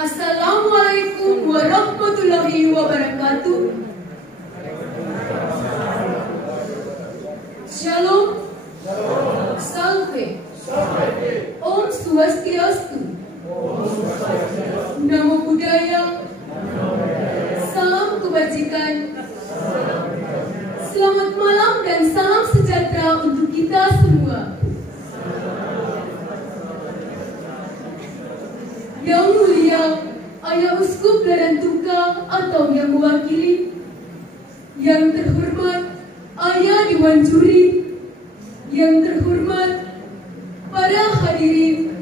Assalamualaikum warahmatullahi wabarakatuh. Shalom. Salve. Om Swastiastu. Namo Buddhaya. Salam kebajikan. Selamat malam dan salam sejahtera untuk kita semua. Yang mulia Ayah Uskup Larantuka atau yang mewakili, yang terhormat Ayah Dewan Juri, yang terhormat para hadirin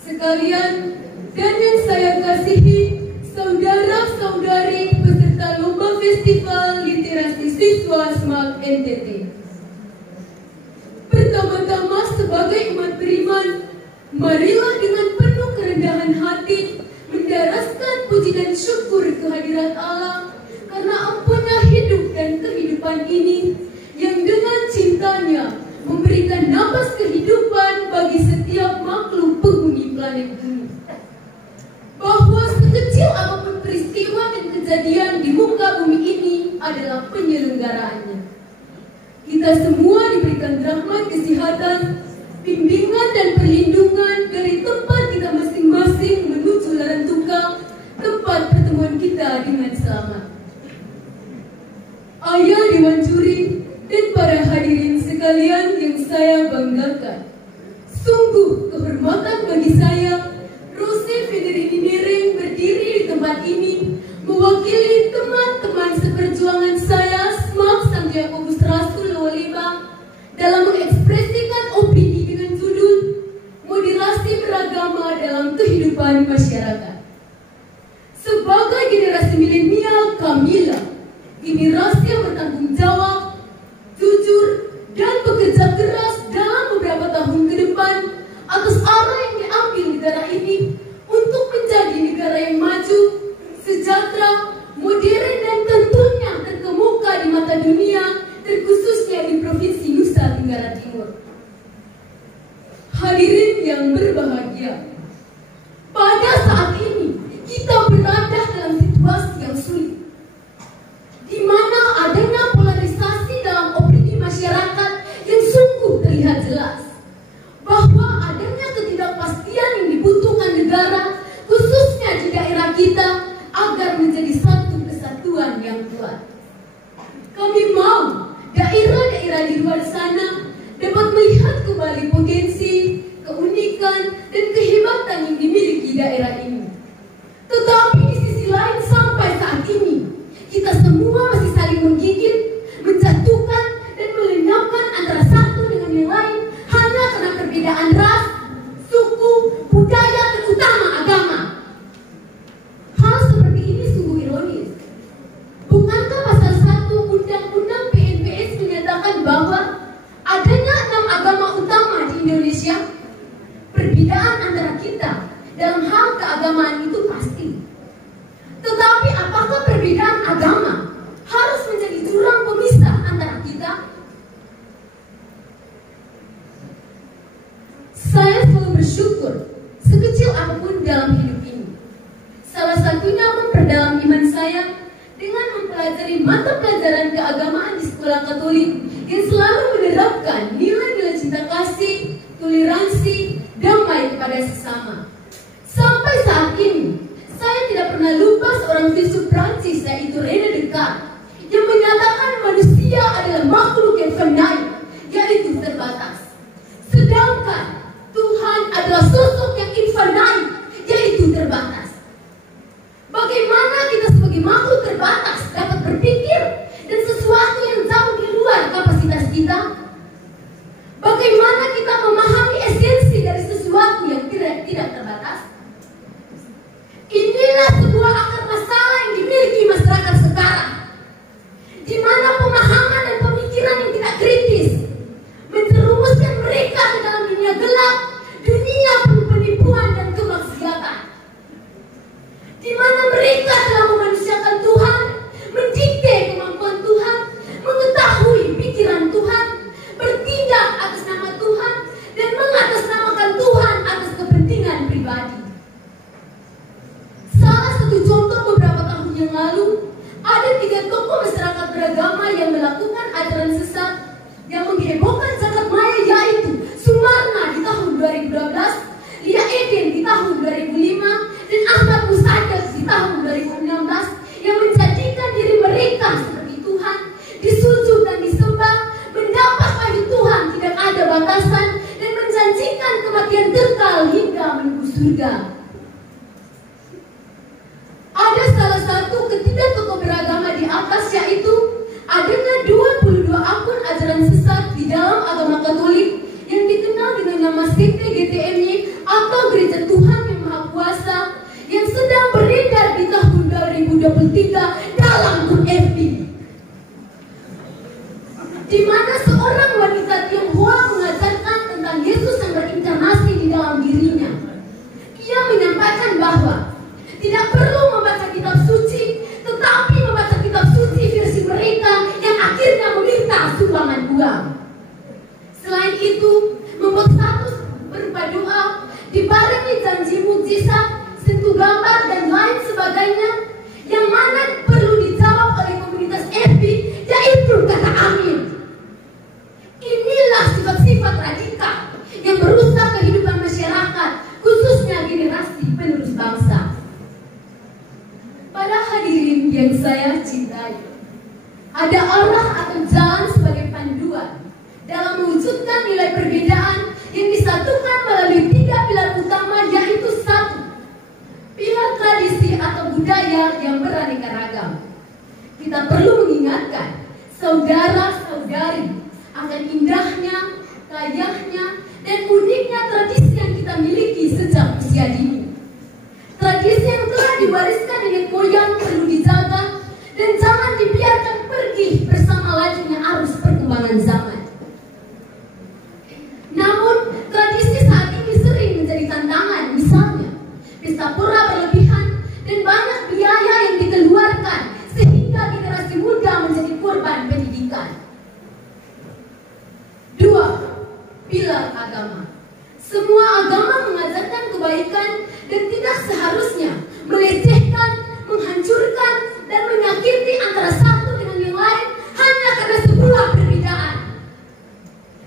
sekalian, dan yang saya kasihi saudara-saudari peserta Lomba Festival Literasi Siswa SMAK NTT. Pertama-tama sebagai umat beriman, marilah dengan penuh kerendahan hati mendaraskan puji dan syukur kehadirat Allah karena ampunnya hidup dan kehidupan ini yang dengan cintanya memberikan nafas kehidupan bagi setiap makhluk penghuni planet bumi. Bahwa sekecil apapun peristiwa dan kejadian di muka bumi ini adalah penyelenggaraannya. Kita semua diberikan rahmat kesehatan, bimbingan dan perlindungan dari tempat kita masing-masing menuju Larantuka, tempat pertemuan kita dengan selamat. Ayah Dewan Juri dan para hadirin sekalian yang saya banggakan, sungguh kehormatan bagi saya, Rose Federini Nereng, berdiri di tempat ini mewakili teman-teman seperjuangan saya SMAK Santo Yakobus Rasul Lowoleba dalam mengekspresikan opini dengan judul Moderasi Beragama dalam Kehidupan Masyarakat. Sebagai generasi milenial Kamila, generasi yang bertanggung jawab, jujur, dan bekerja keras dalam beberapa tahun ke depan atas arah yang diambil negara ini untuk menjadi negara yang maju, sejahtera, modern, dan tentunya terkemuka di mata dunia, terkhususnya di Provinsi Nusa Tenggara Timur. Hadirin yang berbahagia, pada saat ini kita berada dalam situasi yang sulit, di mana adanya polarisasi dalam opini masyarakat yang sungguh terlihat jelas, bahwa adanya ketidakpastian yang dibutuhkan negara, khususnya di daerah kita, agar menjadi satu kesatuan yang kuat. Kami mau daerah-daerah di luar sana dapat melihat kembali potensi, keunikan, dan kehebatan yang dimiliki daerah ini. Tetapi di sisi lain sampai saat ini, kita semua masih saling menggigit, menjatuhkan, dan melenyapkan antara satu dengan yang lain hanya karena perbedaan ras, suku, budaya, terutama agama. Hal seperti ini sungguh ironis. Bukankah pasal 1 Undang-Undang PNPS menyatakan bahwa adanya 6 agama utama di Indonesia? Perbedaan antara kita dalam hal keagamaan itu pasti. Tetapi apakah perbedaan agama harus menjadi jurang pemisah antara kita? Saya selalu bersyukur sekecil apapun dalam hidup ini. Salah satunya memperdalam iman saya dengan mempelajari mata pelajaran keagamaan di sekolah Katolik yang selalu menerapkan nilai-nilai cinta kasih, toleransi, damai kepada sesama. Sampai saat ini, saya tidak pernah lupa seorang filsuf Prancis, yaitu René Descartes, yang menyatakan manusia adalah makhluk yang finite, yaitu terbatas. Sedangkan Tuhan adalah sosok yang infinite, yaitu terbatas. Bagaimana kita sebagai makhluk terbatas dapat berpikir dan sesuatu yang jauh di luar kapasitas kita? Bagaimana kita memahami esensi dari sesuatu yang tidak terbatas? Inilah sebuah akar masalah yang dimiliki masyarakat sekarang, di mana pemahaman dan pemikiran yang tidak kritis menjerumuskan mereka ke dalam dunia gelap, dunia penuh surga. Ada salah satu ketiga tokoh beragama di atas, yaitu adanya 22 akun ajaran sesat di dalam agama Katolik yang dikenal dengan nama sekte GTMY atau Gereja Tuhan Yang Maha Kuasa, yang sedang beredar di tahun 2023 dalam grup FB, di mana seorang wanita Tionghoa mengajarkan tentang Yesus yang berinkarnasi di dalam dirinya. Ia menyampaikan bahwa tidak perlu membaca kitab suci, tetapi membaca kitab suci versi mereka yang akhirnya meminta sumbangan uang. Selain itu, membuat status berupa doa, dibarengi janji mukjizat, sentuh gambar dan lain sebagainya, yang mana perlu dijawab oleh komunitas FB, yaitu kata amin. Inilah sifat-sifat radikal yang merusak kehidupan masyarakat, khususnya generasi penerus bangsa. Para hadirin yang saya cintai, ada arah atau jalan sebagai panduan dalam mewujudkan nilai perbedaan yang disatukan melalui 3 pilar utama, yaitu 1. Pilar tradisi atau budaya yang beraneka ragam. Kita perlu mengingatkan saudara-saudari akan indahnya, kayanya, dan uniknya tradisi yang kita miliki sejak usia dini. Tradisi yang telah diwariskan nenek moyang perlu dijaga dan jangan dibiarkan pergi bersama lajunya arus perkembangan zaman. Namun, tradisi saat ini sering menjadi tantangan, misalnya pesta pora berlebihan dan banyak biaya yang dikeluarkan sehingga generasi muda menjadi korban pendidikan. 2. Pilar agama. Semua agama mengajarkan kebaikan dan tidak seharusnya melecehkan, menghancurkan, dan menyakiti antara satu dengan yang lain hanya karena sebuah perbedaan.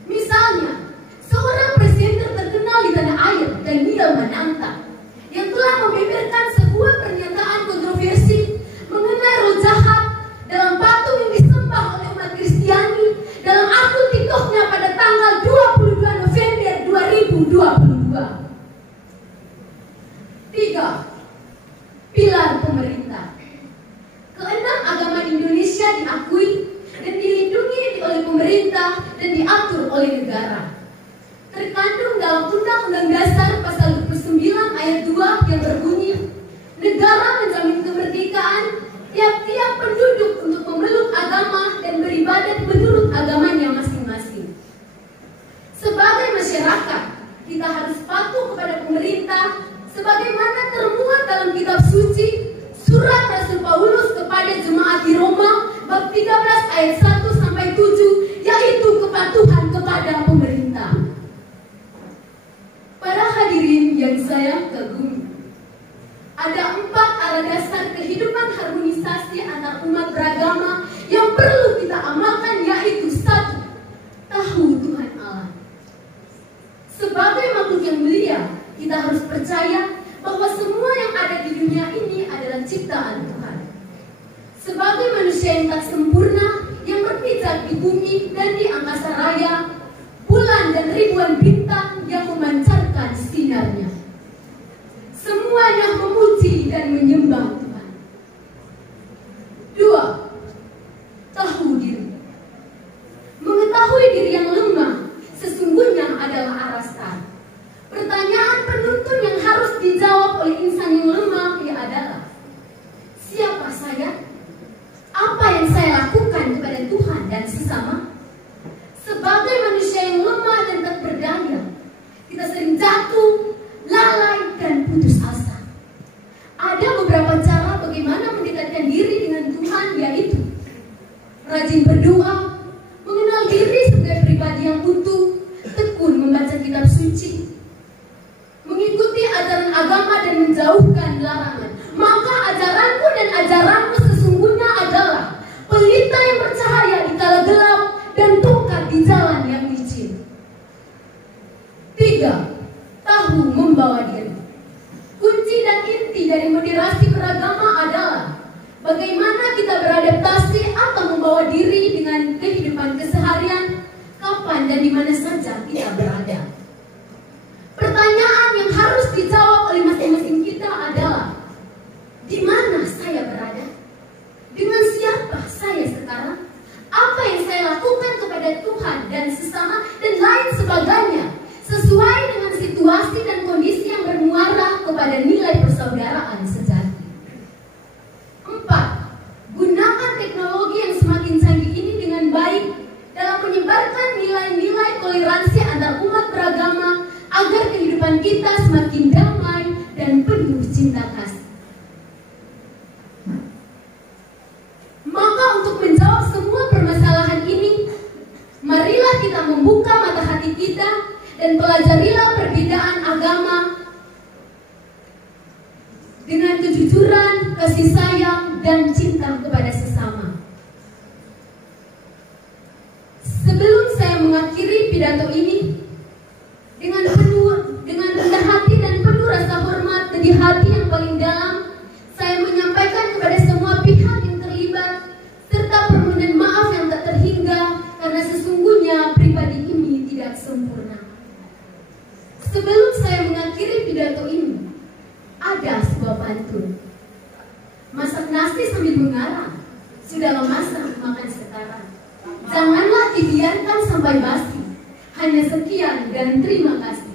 Misalnya, seorang presenter terkenal di tanah air, Daniel Mananta, yang telah membeberkan sebuah pernyataan kontroversi mengenai roh jahat dalam patung yang disembah oleh umat Kristiani dalam akun TikToknya pada tanggal 22 November 2022. 3. Pilar pemerintah. Keenam agama di Indonesia diakui dan dilindungi oleh pemerintah dan diatur oleh negara. Terkandung dalam Undang-Undang Dasar Pasal 29 Ayat 2 yang berbunyi, negara menjamin kemerdekaan tiap-tiap penduduk untuk memeluk agama dan beribadat menurut agamanya masing-masing. Sebagai masyarakat, kita harus patuh kepada pemerintah sebagaimana termuat dalam kitab suci surat Rasul Paulus kepada jemaat di Roma bab 13 ayat 1 sampai 7, yaitu kepatuhan kepada pemerintah. Para hadirin yang saya kagumi, ada 4 arah dasar kehidupan harmonisasi antar umat beragama yang perlu kita amalkan, yaitu 1. Tahu Tuhan Allah. Sebagai makhluk yang mulia, kita harus percaya bahwa semua yang ada di dunia ini adalah ciptaan Tuhan. Sebagai manusia yang tak sempurna, yang berpijak di bumi dan di angkasa raya, bulan dan ribuan bintang yang memancarkan sinarnya, semuanya memuji dan menyembah Tuhan. 2. Tahu diri. Mengetahui diri yang lemah sesungguhnya adalah arah start. Pertanyaan penuntun yang harus dijawab oleh insan yang lemah adalah, siapa saya? Apa yang saya lakukan kepada Tuhan dan sesama? Sebagai manusia yang lemah dan tak berdaya, kita sering jatuh, lalai, dan putus asa. Ada beberapa cara bagaimana mendekatkan diri dengan Tuhan, yaitu rajin berdoa, mengenal diri sebagai pribadi yang utuh, tekun membaca kitab suci, mengikuti ajaran agama dan menjauhkan larangan. Maka ajaranku dan ajaranmu sesungguhnya adalah pelita yang bercahaya di kala gelap dan tongkat di jalan yang licin. 3. Tahu membawa diri. Kunci dan inti dari moderasi beragama adalah bagaimana kita beradaptasi atau membawa diri dengan kehidupan keseharian, kapan dan di mana saja kita berada. Pertanyaan yang harus dijawab kita semakin damai dan penuh cinta kasih. Maka untuk menjawab semua permasalahan ini, marilah kita membuka mata hati kita dan pelajarilah perbedaan agama dengan kejujuran, kasih sayang, dan cinta kepada sesama. Sebelum saya mengakhiri pidato ini, dengan rendah hati dan penuh rasa hormat di hati yang paling dalam, saya menyampaikan kepada semua pihak yang terlibat, serta permohonan maaf yang tak terhingga, karena sesungguhnya pribadi ini tidak sempurna. Sebelum saya mengakhiri pidato ini, ada sebuah pantun. Masak nasi sambil mengarang, sudahlah masak makan sekarang. Janganlah dibiarkan sampai basi. Hanya sekian dan terima kasih.